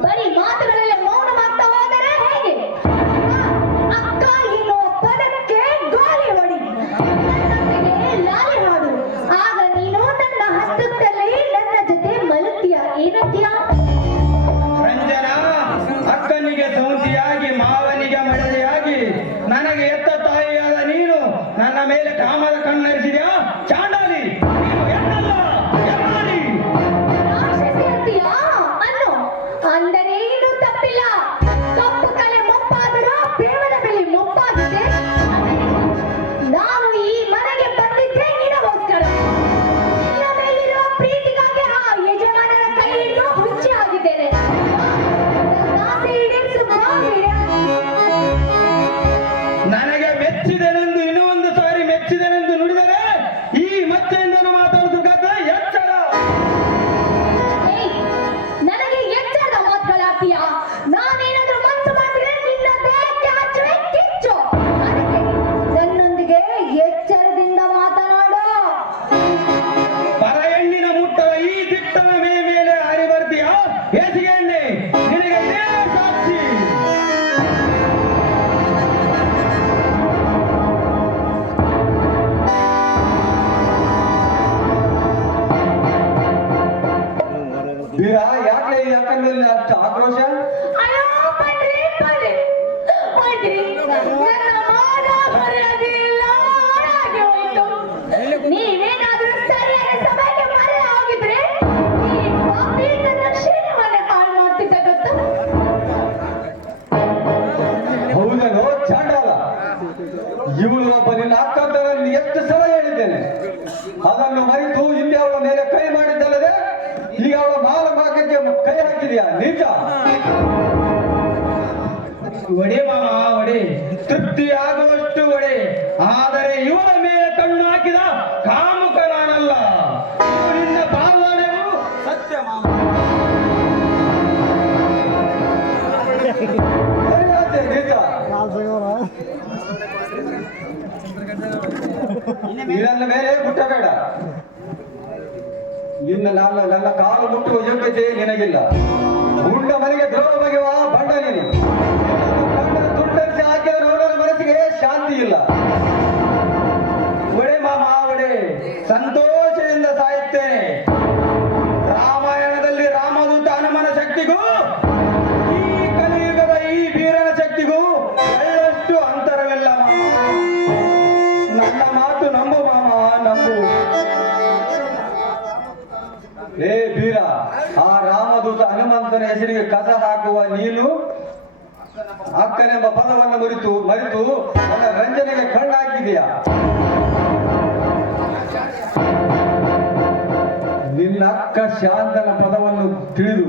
ಬರೀ ಮಾತುಗಳಲ್ಲೇ ಮೌನ ಮಾಡ್ತಾ ಹೋದರೆ ಹೇಗೆ? ಅಕ್ಕ ಎನ್ನುವ ಪದಕ್ಕೆ ಗಾಳಿ ಹೊಡಿ. ಲಾಲಿ ಹಾಡು. ಆಗ ನೀನು ನನ್ನ ಹತ್ತದಲ್ಲಿ ನನ್ನ ಜೊತೆ ಮಲಗ್ತೀಯ? ಏನಂತೀಯ? ರಂಜನ, ಅಕ್ಕನಿಗೆ ಸೌಂತಿಯಾಗಿ ಮಾವನಿಗೆ ಮಡದಿಯಾಗಿ ನನಗೆ ಎತ್ತ ತಾಯಿಯಾದ ನೀನು ನನ್ನ ಮೇಲೆ ಕಾಮದ ಕಣ್ಣರಿಸಿದ್ಯಾ? ಹಾಳು ಅಂತ ಆಕ್ರೋಶ? ಹೌದೇನೋ? ಚಾಂಡಾಲ. ಇವಳು ಒಬ್ಬ ನಿನ್ನ ಅಕ್ಕ ಎಷ್ಟು ನಿಜ. ಒಡೆ ಮಾಮ ಒಡೆ. ತೃಪ್ತಿ ಆಗುವಷ್ಟು ಒಡೆ. ಆದರೆ ಇವರ ಮೇಲೆ ಕಣ್ಣು ಹಾಕಿದ ಕಾಮುಕ ನಾನಲ್ಲ ನಿನ್ನ ಸತ್ಯ ಮಾಮ ಇದನ್ನ ಮೇಲೆ ಮುಟ್ಟಬೇಡ. ನಿನ್ನ ನನ್ನ ನನ್ನ ಕಾಲು ಮುಟ್ಟುವ ಯೋಗ್ಯತೆ ನಿನಗಿಲ್ಲ. ಮನೆಗೆ ದ್ರೋಹ ಬಗೆವ ಬಂಡ ನೀನು. ಕಂಡರ ಹಾಕಿದ್ರೆ ಹಾಕಿದ ಮನಸ್ಸಿಗೆ ಶಾಂತಿ ಇಲ್ಲ. ಹನುಮಂತನ ಹೆಸರಿಗೆ ಕಸ ಹಾಕುವ ನೀನು ಅಕ್ಕನೆಂಬ ಪದವನ್ನು ಮರಿತು ಮರಿತು ನನ್ನ ರಂಜನೆಗೆ ಕಣ್ಣು ನಿನ್ನ ಅಕ್ಕ ಶಾಂತನ ಪದವನ್ನು ತಿಳಿದು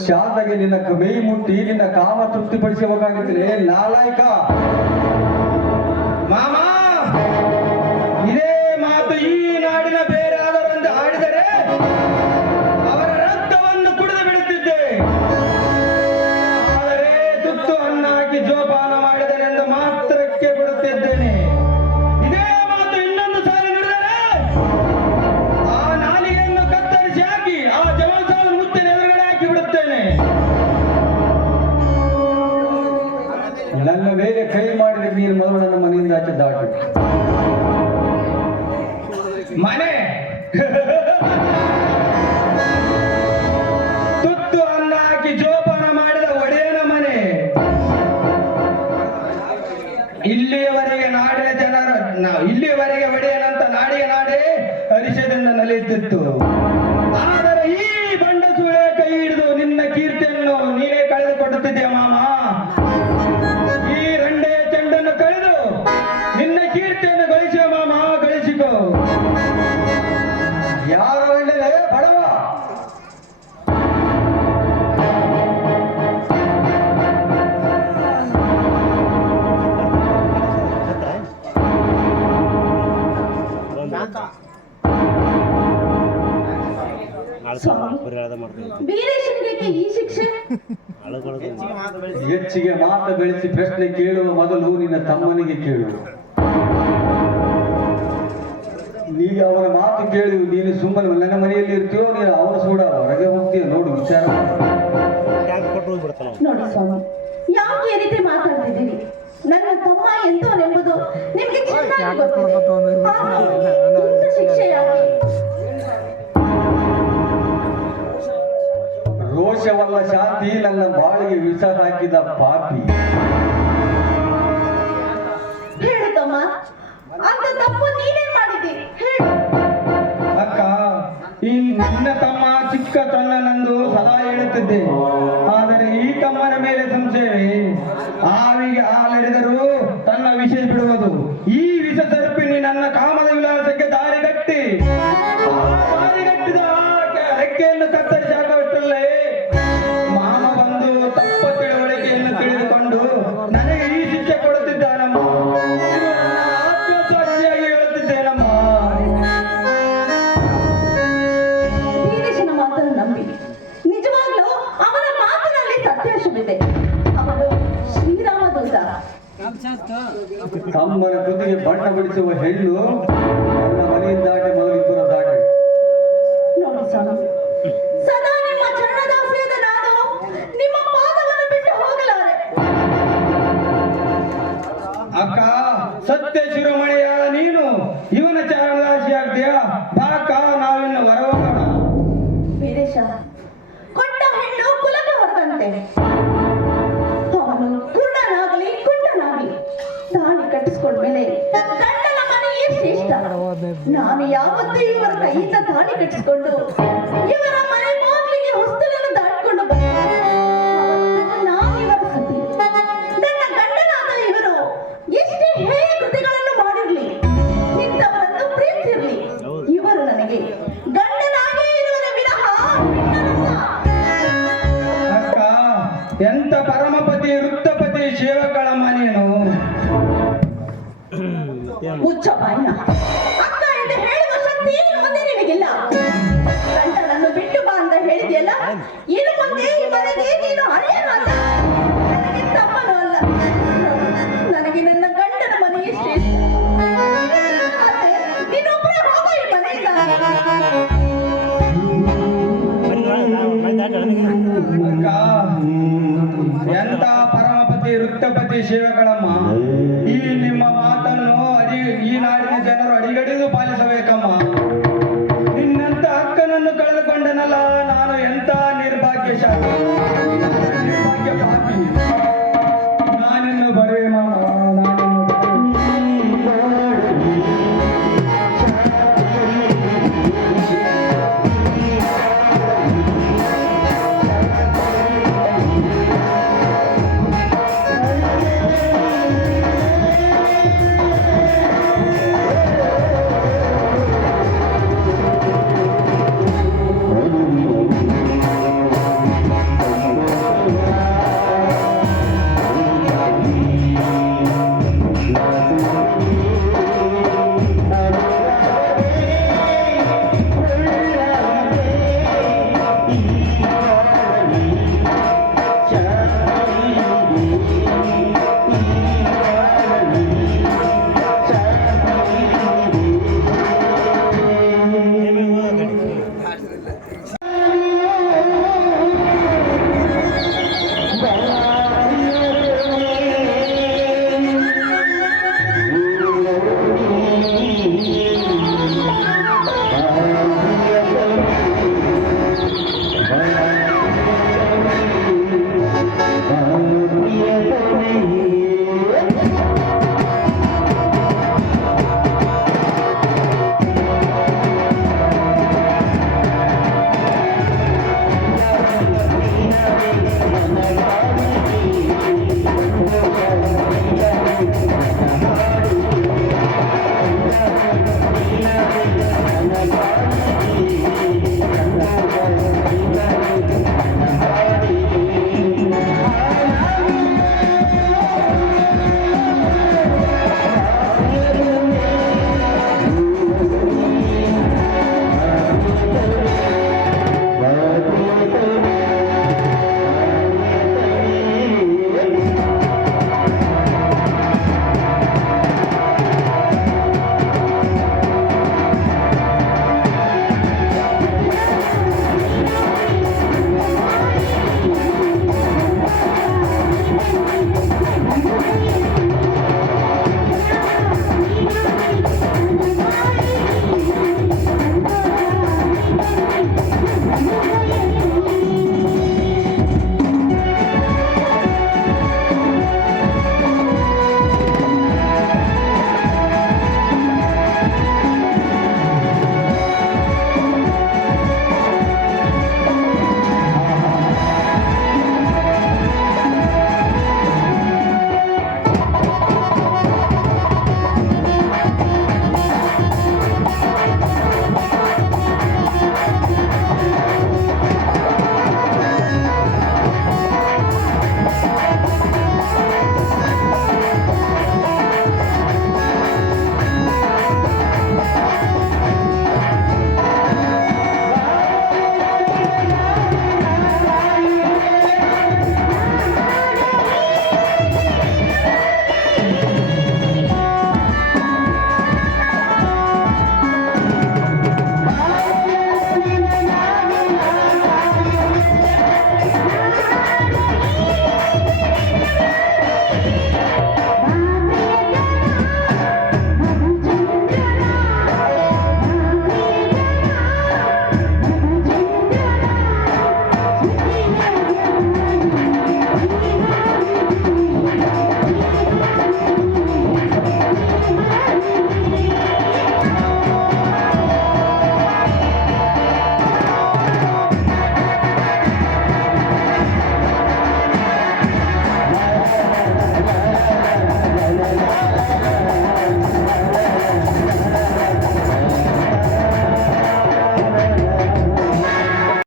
ಶಾಂತಗೆ ನಿನ್ನ ಮೇಯ್ ಮುಟ್ಟಿ, ನಿನ್ನ ಕಾಮ ತೃಪ್ತಿಪಡಿಸಬೇಕಾಗಿದ್ರೆ ನಾಲಾಯ್ಕ! ಮಾಮ! ನನ್ನ ಮೇಲೆ ಕೈ ಮಾಡಿದ್ರೆ ನೀನು ಮೊದಲು ನನ್ನ ಮನೆಯಿಂದ ಆಚೆ ದಾಟು. ಮನೆ. ತುತ್ತು ಅನ್ನ ಹಾಕಿ ಜೋಪಾನ ಮಾಡಿದ ಒಡೆಯನ ಮನೆ. ಇಲ್ಲಿಯವರೆಗೆ ನಾಡಿನ ಜನರ ನಾವು ಇಲ್ಲಿಯವರೆಗೆ ಒಡೆಯನಂತ ನಾಡಿಗೆ ನಾಡೇ ಹರಿಷದಿಂದ ನಲಿಯುತ್ತಿತ್ತು. ಹೆಚ್ಚಿಗೆ ಮಾತು ಬೆಳೆಸಿ ಪ್ರಶ್ನೆ ಕೇಳುವ ಮೊದಲು ನಿನ್ನ ತಮ್ಮನಿಗೆ ಕೇಳು. ನೀ ಅವರ ಮಾತು ಕೇಳಿ ನೀನು ಸುಮ್ಮನೆ ನನ್ನ ಮನೆಯಲ್ಲಿ ಇರ್ತೀಯೋ ನೀನು ಅವನ ಕೂಡ ಹೊರಗೆ ಹೋಗ್ತೀಯ ನೋಡು ವಿಚಾರ. ನೋಡಿ ಸ್ವಾಮಿ ಯಾಕೆ ಈ ರೀತಿ ಮಾತಾಡ್ತಿದ್ದೀರಿ? ನನ್ನ ತಮ್ಮ ಎಂತವನೆಂಬುದು ನಿಮಗೆ ಶಿಕ್ಷೆಯಾಗಿ ರೋಷವಲ್ಲ ಶಾಂತಿ ನನ್ನ ಬಾಳಿಗೆ ವಿಷ ಹಾಕಿದ ಪಾಪಿ. ಅಂತ ತಪ್ಪು ಅಕ್ಕ ಈ ನಿನ್ನ ತಮ್ಮ ಚಿಕ್ಕ ತನ್ನನಂದು ಸದಾ ಹೇಳುತ್ತಿದ್ದೆ. ಆದರೆ ಈ ತಮ್ಮನ ಮೇಲೆ ಸಂಶಯವೇ? ಆವಿಗೆ ತಮ್ಮನ ಕುದಿಗೆ ಬಣ್ಣ ಬಿಡಿಸುವ ಹೆಣ್ಣು ನನ್ನ ಮನೆಯಿಂದಾಗಿ ಮಲಗಿಬ್ಬರ ದಾಟಿ. ನೋಡಿ ಸ್ವಾಮಿ ಸದಾ ನಿಮ್ಮ ಚರಣದಾಸೆಯಾದ ನಾನು ನಿಮ್ಮ ಪಾದವನ್ನು ಬಿಟ್ಟು ಹೋಗಲಾರೆ. ಅಕ್ಕ ಸತ್ಯ ಶಿರೋಮಣಿಯ ನೀನು ಇವನ ಚರಣದಾಸಿ ಆಗ್ತೀಯಾ ಬಾಕ ನಾವಿನ್ನು ಹೊರಗೋಗೋಣ ವೀರೇಶ ಕೊಟ್ಟ ಹೆಣ್ಣು ಕುಲಕ ಹೊರದಂತೆ. ನಾನು ಯಾವತ್ತೂ ಇವರ ಕೈಯಿಂದ ತಾಳಿ ಕಟ್ಟಿಸಿಕೊಂಡು ಇವರ ಮನೆ ಬಾಗಿಲಿಗೆ ಹೊಸ್ತಲನ್ನು ದಾಟ್ಕೊಂಡು ಬಂದೆ ನಾನು ಇವರ ಸತಿ ನನ್ನ ಗಂಡನಾದ ಇವರು ಎಷ್ಟೇ ಹೇಯ ಕೃತಿಗಳನ್ನು ಮಾಡಿರ್ಲಿ ಇಂಥವರನ್ನು ಪ್ರೀತಿರಲಿ ಇವರು ನನಗೆ ಗಂಡನಾಗೇ ಇರುವುದೇ ವಿನಃ ಅಕ್ಕ ಎಂತ ಪರಮಪತಿ ವೃತ್ತಪತಿ ಸೇವಕಳ ಬಾಯ್ನ. ಗಂಟನನ್ನು ಬಿಟ್ಟು ಬಾ ಅಂತ ಹೇಳಿದೆಯಲ್ಲ ಈ ನೀನು ನನಗೆ ನನಗೆ ನನ್ನ ಗಂಡನ ಮನೆ ಆದ್ರೆ ನೀನೊಬ್ಬರೇ ಹೋಗೋ ಎಂತ ಪರಮಪತಿ ವೃತ್ತಪತಿ ಸೇವಕಳಮ್ಮ